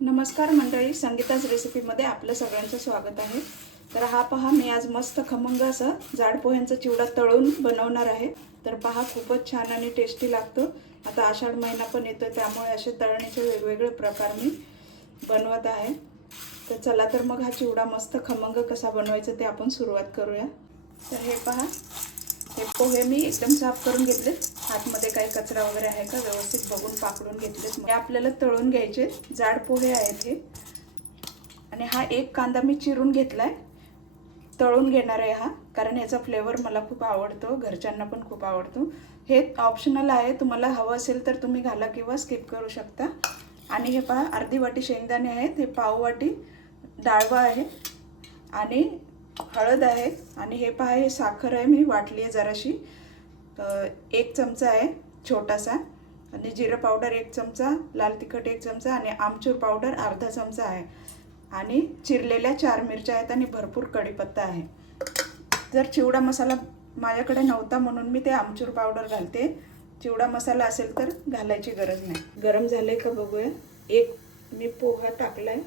नमस्कार मंडळी, संगीताच रेसिपीमध्ये आपलं सगळ्यांचं स्वागत आहे। तर हा पहा, मी आज मस्त खमंग असा जाड पोह्यांचा चिवडा तळून बनवणार आहे। तर पहा, खूपच छान आणि टेस्टी लागतो। आता आषाढ महिना पण येतोय, त्यामुळे असे तळण्याचे वेगवेगळे प्रकार मी बनवत आहे। तर चला तर मग हा चिवडा मस्त खमंग कसा बनवायचा ते आपण सुरुवात करूया। तर हे पहा, हे पोहे मी एकदम साफ करून घेतले। आतमध्ये काही कचरा वगैरे आहे का व्यवस्थित बघून पाकडून घेतलेत। हे आपल्याला तळून घ्यायचे जाड पोहे आहेत हे। आणि हा एक कांदा मी चिरून घेतलाय, तळून घेणार आहे हा, कारण याचा फ्लेवर मला खूप आवडतो, घरच्यांना पण खूप आवडतो। हे ऑप्शनल आहे, तुम्हाला हवं असेल तर तुम्ही घाला किंवा स्किप करू शकता। आणि हे पहा, अर्धी वाटी शेंगदाणे आहेत, हे पाव वाटी डाळवा आहे आणि हळद आहे। आणि हे पहा, हे साखर आहे, मी वाटली आहे जराशी, 1 चमचा आहे छोटासा। आणि जिरा पावडर 1 चमचा, लाल तिखट 1 चमचा आणि आमचूर पावडर अर्धा चमचा आहे। आणि चिरलेल्या 4 मिरच्या आहेत आणि भरपूर कढीपत्ता आहे। जर चिवडा मसाला माझ्याकडे नव्हता म्हणून मी ते आमचूर पावडर घालते, चिवडा मसाला असेल तर घालायची गरज नाही। गरम झाले का बघूया। एक मी पोहा टाकलाय,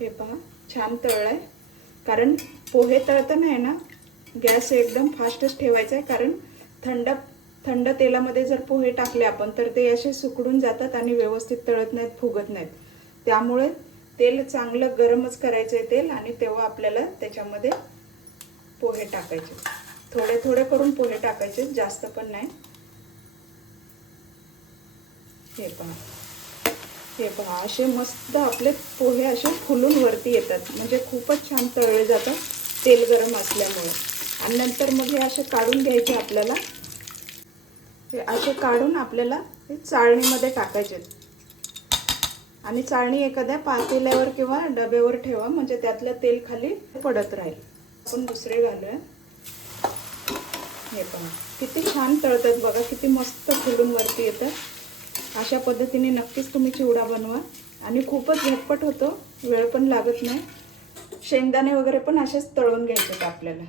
हे पहा छान तळलाय। कारण पोहे तळताना आहे ना, गॅस एकदम फास्टच ठेवायचा आहे, कारण थंड तेलामध्ये जर पोहे टाकले आपण तर ते असे सुकड़ून जातात आणि व्यवस्थित तळत नाहीत, फुगत नाहीत। त्यामुळे तेल चांगलं गरमच करायचं आहे तेल, आणि तेव्हा आपल्याला त्याच्यामध्ये पोहे टाकायचे। थोडे थोडे करून पोहे टाकायचे, जास्त पण नाही। हे पहा असे मस्त आपले पोहे असे फुलून वरती येतात, म्हणजे खूपच छान तळले जातात तेल गरम असल्यामुळे। आणि नंतर मग हे असे काढून घ्यायचे आपल्याला। हे असे काढून आपल्याला हे चाळणीमध्ये टाकायचे आणि चाळणी एखाद्या पातेल्यावर किंवा डब्यावर ठेवा, म्हणजे त्यातलं तेल खाली पडत राहील। आपण दुसरे घालूया। हे पहा किती छान तळतात बघा, किती मस्त फुलून वरती येतात। अशा पद्धतीने नक्कीच तुम्ही चिवडा बनवा, आणि खूपच झटपट होतो, वेळ पण लागत नाही। शेंगदाणे वगैरे पण असेच तळून घ्यायचे आपल्याला।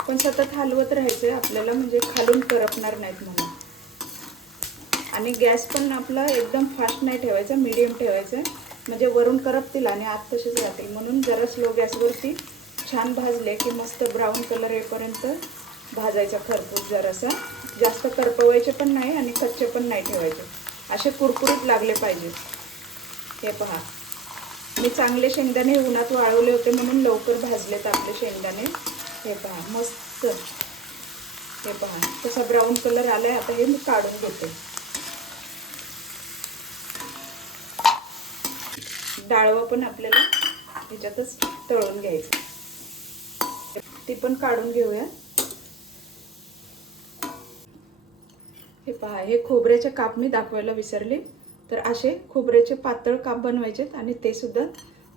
पण सतत हलवत राहायचे आपल्याला, म्हणजे खालून करपणार नाहीत म्हणून। आणि गॅस पण आपला एकदम फास्ट नाही ठेवायचा, मीडियम ठेवायचा, म्हणजे वरून करपतील आणि आत तसेच राहतील। म्हणून जरा स्लो गॅसवरती छान भाजले की मस्त ब्राऊन कलर येईपर्यंत भाजायचा खरपूस जरासा। जास्त करपवायचे पण नाही आणि कच्चे पण नाही ठेवायचे, असे कुरकुरीत लागले पाहिजे। हे पहा, मी चांगले शेंगदाणे उन्हात वाळवले होते म्हणून लवकर भाजलेत आपले शेंगदाणे। हे पहा मस्त, हे पहा कसा ब्राऊन कलर आलाय। आता हे मी काढून घेते। डाळवा पण आपल्याला ह्याच्यातच तळून घ्यायचं, ती पण काढून घेऊया। हे पहा, हे खोबऱ्याचे काप मी दाखवायला विसरले। तर असे खोबऱ्याचे पातळ काप बनवायचे आणि ते सुद्धा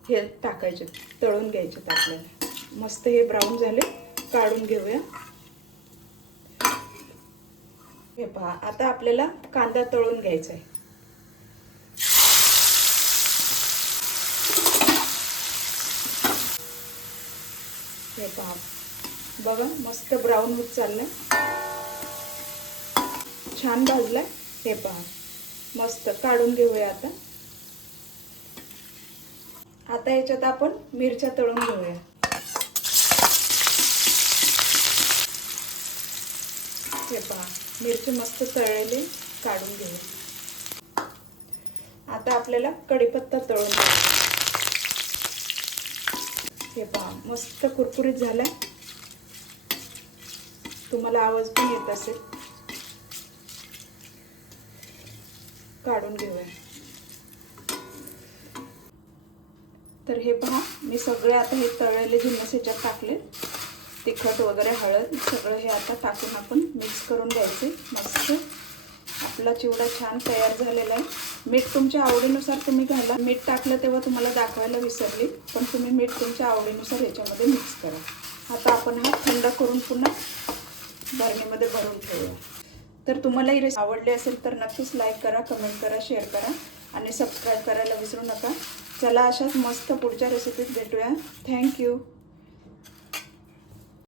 हे टाकायचे, तळून घ्यायचे आपल्याला। मस्त हे ब्राऊन झाले, काढून घेऊया। हे पहा, आता आपल्याला कांदा तळून घ्यायचा आहे। हे पहा बघा, मस्त ब्राऊन होत चाललाय, छान भाजलाय। हे पहा मस्त, काढून घेऊया आता। आता याच्यात आपण मिरच्या तळून घेऊया। हे पहा, मिरची मस्त तळलेली काढून घेऊया। आता आपल्याला कढीपत्ता तळून घ्यायचा। हे पहा मस्त कुरकुरीत झालाय, तुम्हाला आवाज पण येत असेल। काढून घेऊया। तर हे पहा, मी सगळे आता हे तळलेले जिन्नस ह्याच्यात टाकले, तिखट वगैरे हळद सगळं हे आता टाकून आपण मिक्स करून द्यायचे। मस्त आपला चिवडा छान तयार झालेला आहे। मीठ तुमच्या आवडीनुसार तुम्ही घाला, मीठ टाकलं तेव्हा तुम्हाला दाखवायला विसरली, पण तुम्ही मीठ तुमच्या आवडीनुसार याच्यामध्ये मिक्स करा। आता आपण हा थंड करून पुन्हा बरणीमध्ये भरून ठेवूया। तर तुम्हाला ही रेसिपी आवडली असेल तर नक्कीच लाईक करा, कमेंट करा, शेअर करा आणि सबस्क्राईब करायला विसरू नका। चला, अशाच मस्त पुढच्या रेसिपीत भेटूया। थँक्यू।